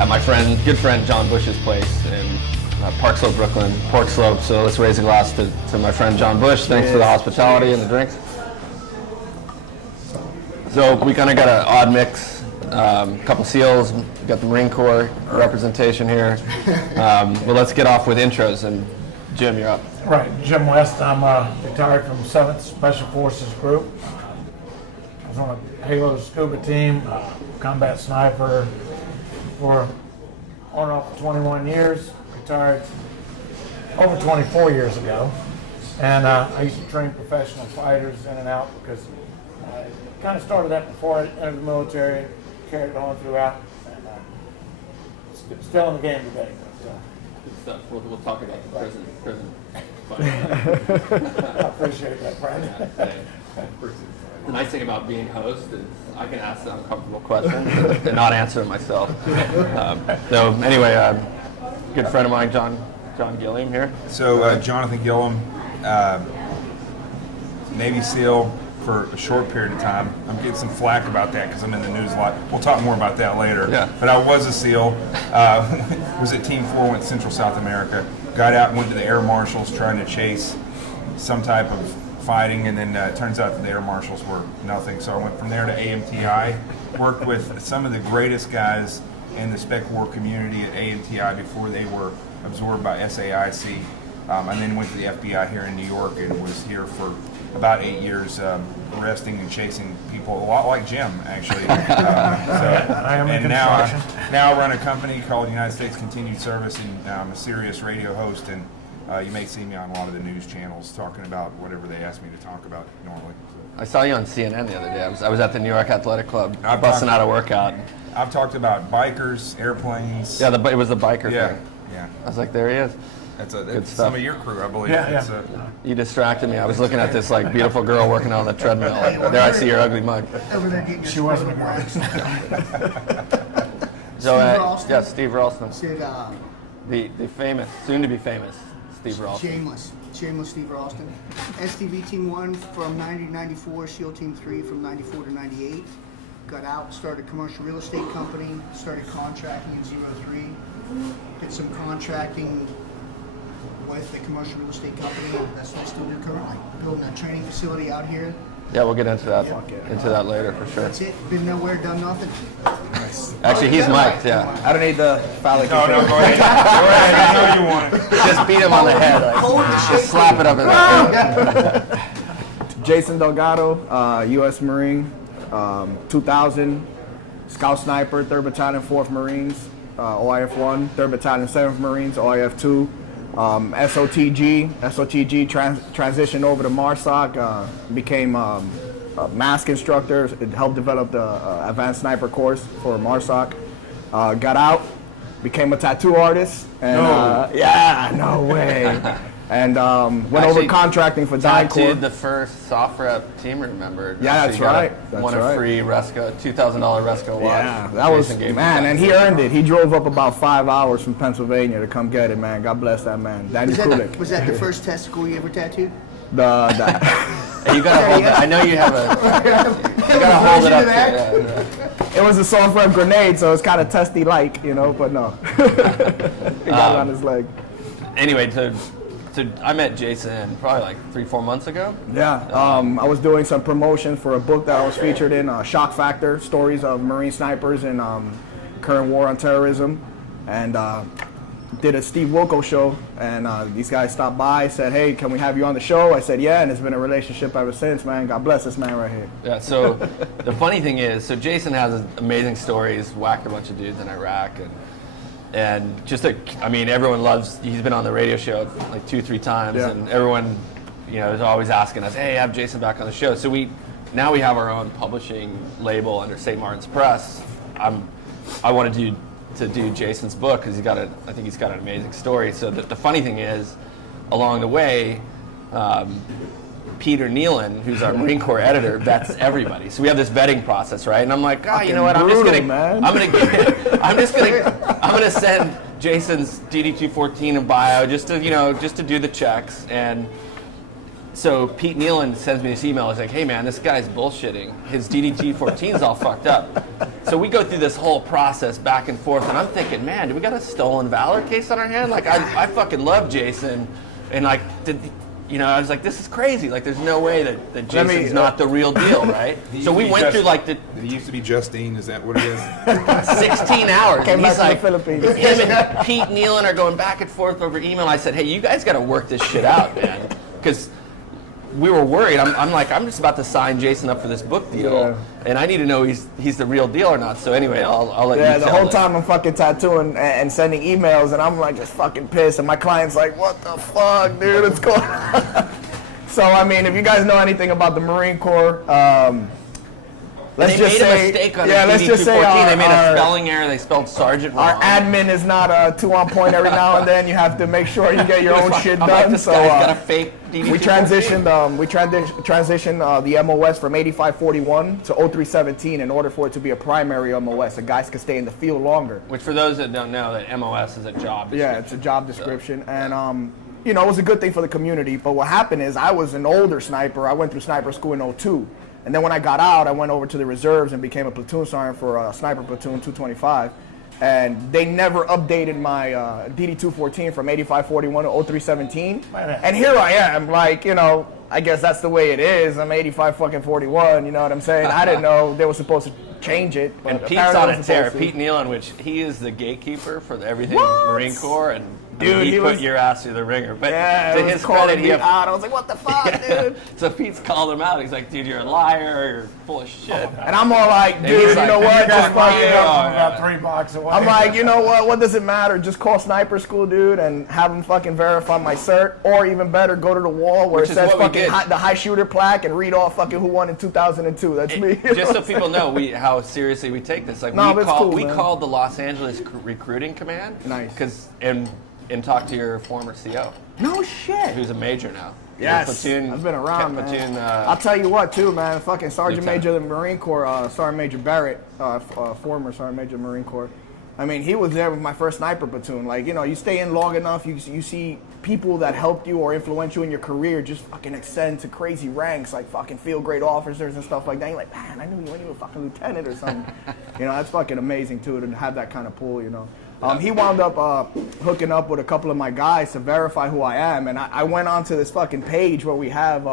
at my good friend John Bush's place in Park Slope, Brooklyn, Pork Slope. So let's raise a glass to my friend John Bush. Thanks for the hospitality and the drinks. So we kind of got an odd mix. A couple SEALs, we got the Marine Corps representation here. But let's get off with intros. And Jim, you're up. Right, Jim West. I'm retired from 7th Special Forces Group. I was on a Halo scuba team, combat sniper for on and off for 21 years. Retired over 24 years ago. And I used to train professional fighters in and out because I kind of started that before I entered the military, carried it on throughout, and still in the game today. Good stuff. We'll talk about the prison fight. I appreciate that, Brandon. The nice thing about being host is I can ask the uncomfortable questions and not answer them myself. So anyway, good friend of mine, John Gilliam here. So Jonathan Gilliam, Navy SEAL for a short period of time. I'm getting some flack about that because I'm in the news a lot. We'll talk more about that later. Yeah. But I was a SEAL. Was at Team 4, went to Central South America. Got out and went to the Air Marshals trying to chase some type of fighting, and then it turns out that the Air Marshals were nothing. So I went from there to AMTI, worked with some of the greatest guys in the spec war community at AMTI before they were absorbed by SAIC. I then went to the FBI here in New York and was here for about 8 years, arresting and chasing people, a lot like Jim, actually. And now I run a company called United States Continued Service, and I'm a serious radio host, and you may see me on a lot of the news channels talking about whatever they ask me to talk about normally. I saw you on CNN the other day. I was at the New York Athletic Club busting out a workout. I've talked about bikers, airplanes. Yeah, it was the biker thing. Yeah. I was like, there he is. That's some of your crew, I believe. Yeah. You distracted me. I was looking at this beautiful girl working on the treadmill. There I see your ugly mug. She wasn't a girl. So, Steve Ralston. Said, The famous, soon to be famous, Steve Ralston. Shameless Steve Ralston. STV Team 1 from 90 to 94, SEAL Team 3 from 94 to 98. Got out, started a commercial real estate company, started contracting in 03. Did some contracting with the commercial real estate company. That's what I still do currently. Building a training facility out here. Yeah, we'll get into that later for sure. That's it. Been nowhere, done nothing. Actually, he's mic'd, yeah. I don't need the phallic. No, go ahead. Go ahead. I know you want it. Just beat him on the head. Just slap it up in the head. Jason Delgado, U.S. Marine, 2000, Scout Sniper, 3rd Battalion, 4th Marines, OIF 1, 3rd Battalion, 7th Marines, OIF 2, SOTG transitioned over to MARSOC, became a mask instructor, helped develop the advanced sniper course for MARSOC, got out, became a tattoo artist, and no way. And went over contracting for DynCorp. Tattooed the first SOFREP Team Room member. Yeah, that's right. Won a free Resco, $2,000 Resco watch. Yeah, that was, man, and he earned it. He drove up about 5 hours from Pennsylvania to come get it, man. God bless that man. Danny Kulik. Was that the first testicle you ever tattooed? Hey, you gotta hold that. I know you have you gotta hold it up there. It was a SOFREP grenade, so it's kind of testy-like, but no. He got it on his leg. Anyway, so I met Jason probably 3-4 months ago. Yeah, I was doing some promotion for a book that I was featured in, Shock Factor, Stories of Marine Snipers in Current War on Terrorism, and did a Steve Wilco show, and these guys stopped by, said, hey, can we have you on the show? I said, yeah, and it's been a relationship ever since, man. God bless this man right here. Yeah, so the funny thing is, so Jason has amazing stories, whacked a bunch of dudes in Iraq, and just everyone loves, he's been on the radio show 2-3 times, and everyone, is always asking us, hey, have Jason back on the show. So now we have our own publishing label under St. Martin's Press. I wanted to do Jason's book because I think he's got an amazing story. So the funny thing is, along the way, Peter Nealon, who's our Marine Corps editor, vets everybody. So we have this vetting process, right? And I'm like, you know what? I'm gonna send Jason's DD-214 and bio just to do the checks. And so Pete Nealon sends me this email. He's like, hey man, this guy's bullshitting. His DDG-14's all fucked up. So we go through this whole process back and forth, and I'm thinking, man, do we got a stolen valor case on our hand? Like, I fucking love Jason, and like, I was like, this is crazy. Like, there's no way that Jason's not the real deal, right? So we went through like Did he used to be Justine? Is that what it is? 16 hours. Came back He's to like, the Philippines. him and Pete Nealon are going back and forth over email. I said, hey, you guys got to work this shit out, man, because we were worried. I'm like, I'm just about to sign Jason up for this book deal, and I need to know he's the real deal or not. So anyway, I'll let you tell the whole it. time I'm fucking tattooing and sending emails, and I'm like just fucking pissed, and my client's like, what the fuck, dude, what's going on? So, I mean, if you guys know anything about the Marine Corps, let's just say... They made a mistake on the DD-214. They made a spelling error. They spelled sergeant wrong. Our admin is not too on point every now and then. You have to make sure you get your own shit done. Like, this guy's got a fake DD-214. We transitioned the MOS from 8541 to 0317 in order for it to be a primary MOS. The guys could stay in the field longer. Which, for those that don't know, that MOS is a job description. Yeah, it's a job description. So, and, it was a good thing for the community. But what happened is I was an older sniper. I went through sniper school in 02. And then when I got out, I went over to the reserves and became a platoon sergeant for Sniper Platoon 225. And they never updated my DD-214 from 8541 to 0317. And here I am, like, I guess that's the way it is. I'm 8541, you know what I'm saying? I didn't know they were supposed to change it. But and Pete's on a tear. Pete Nealon, which he is the gatekeeper for everything Marine Corps, and dude, he put your ass through the ringer. But to his credit, I was like, what the fuck, dude? So Pete's called him out. He's like, dude, you're a liar. You're full of shit. And I'm all like, dude, you know what? Just fucking about 3 blocks away. I'm like, you know what? What does it matter? Just call sniper school, dude, and have them fucking verify my cert, or even better, go to the wall where it says fucking the high shooter plaque and read off fucking who won in 2002. That's me. Just so people know how seriously we take this. Like, we called the Los Angeles Recruiting Command. Nice. And talk to your former CO. No shit. Who's a major now. Yes. I've been around, man. I'll tell you what, too, man. Fucking Sergeant Major of the Marine Corps, Sergeant Major Barrett, former Sergeant Major of the Marine Corps. I mean, he was there with my first sniper platoon. Like, you stay in long enough, you see people that helped you or influence you in your career just fucking ascend to crazy ranks, like fucking field grade officers and stuff like that. You're like, man, I knew you when you were a fucking lieutenant or something. That's fucking amazing, too, to have that kind of pull, He wound up hooking up with a couple of my guys to verify who I am, and I went onto this fucking page where we have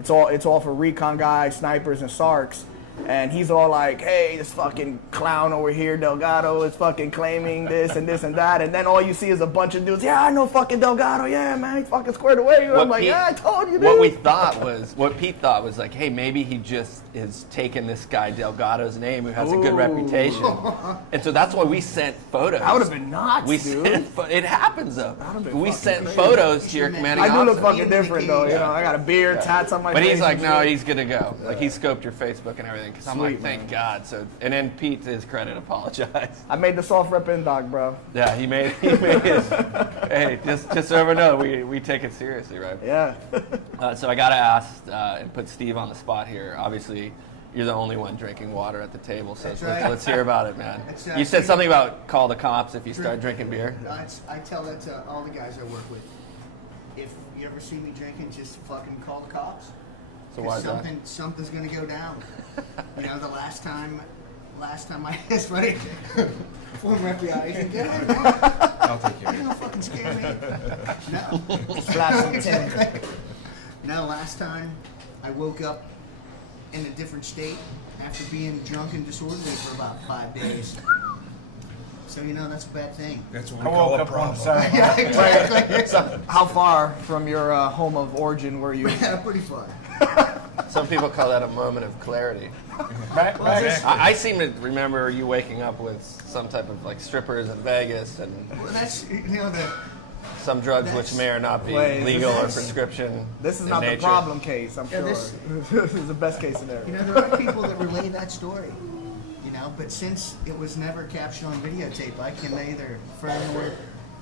it's all for recon guys, snipers, and SARCs, and he's all like, hey, this fucking clown over here, Delgado, is fucking claiming this and this and that, and then all you see is a bunch of dudes, yeah, I know fucking Delgado, yeah, man, he's fucking squared away. I'm like, yeah, I told you, dude. What Pete thought was like, hey, maybe he just is taking this guy Delgado's name, who has a good reputation, and so that's why we sent photos. That would have been nuts, dude. It happens though. We sent photos to your commanding officer. I do look fucking different though, I got a beard, tats on my face. But he's like, no, he's gonna go. Like, he scoped your Facebook and everything. Because I'm like, thank God. So, and then Pete, to his credit, apologized. I made the SOFREP in-doc, bro. Yeah, he made his. Hey, just so everyone knows, we take it seriously, right? Yeah. So I gotta ask and put Steve on the spot here. Obviously, you're the only one drinking water at the table, so let's hear about it, man. You said something about call the cops if you start drinking beer. I tell that to all the guys I work with. If you ever see me drinking, just fucking call the cops. So why is that? Something's gonna go down. The last time I that's right. Former FBI agent, get out of here. I'll take care of it. You don't fucking scare me. No. Just flash some tin. No, last time I woke up in a different state after being drunk and disorderly for about 5 days. So that's a bad thing. That's what we call a problem. Yeah, exactly. So, how far from your home of origin were you? Yeah, pretty far. Some people call that a moment of clarity. I seem to remember you waking up with some type of like strippers in Vegas and that's some drugs which may or not be legal or prescription. This is not the problem case, I'm sure. This is the best case scenario. There are people that relay that story. But since it was never captured on videotape, I can neither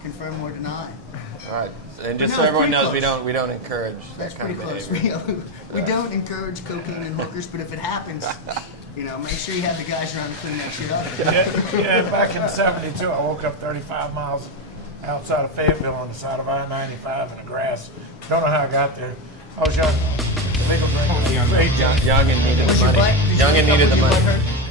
confirm or deny. All right, and just so everyone knows, we don't encourage That's that kind pretty of close. behavior. We don't encourage cocaine and hookers, but if it happens, make sure you have the guys around to clean that shit up. Yeah, back in '72, I woke up 35 miles outside of Fayetteville on the side of I-95 in the grass. Don't know how I got there. I was young. Legal drink. Young. Age. Young and needed the Was your money. butt? Did you Young and wake up needed the with your money. butt hurt?